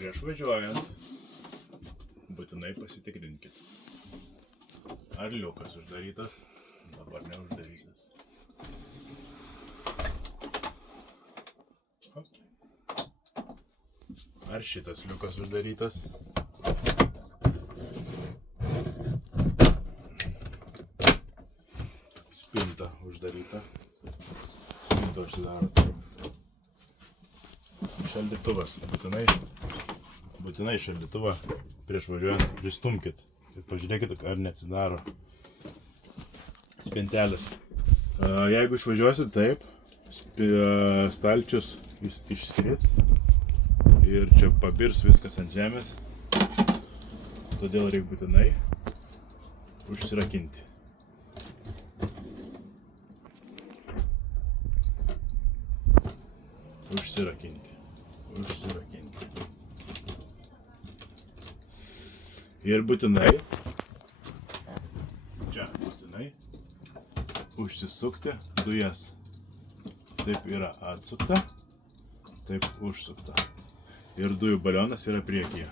Prieš važiuojant būtinai pasitikrinkit, ar liukas uždarytas, dabar neuždarytas. Ar šitas liukas uždarytas? Spinta uždaryta. Spinta užsidaro. Šaldytuvas. Būtinai šaldytuvą prieš važiuojant pristumkit. Ir pažiūrėkit, ar neatsidaro spintelės. Jeigu išvažiuosit taip, stalčius išskris ir čia pabirs viskas ant žemės. Todėl reikia būtinai užsirakinti. Užsirakinti. Ir būtinai užsisukti dujas. Taip yra atsukta, taip užsukta. Ir dujų balionas yra priekyje.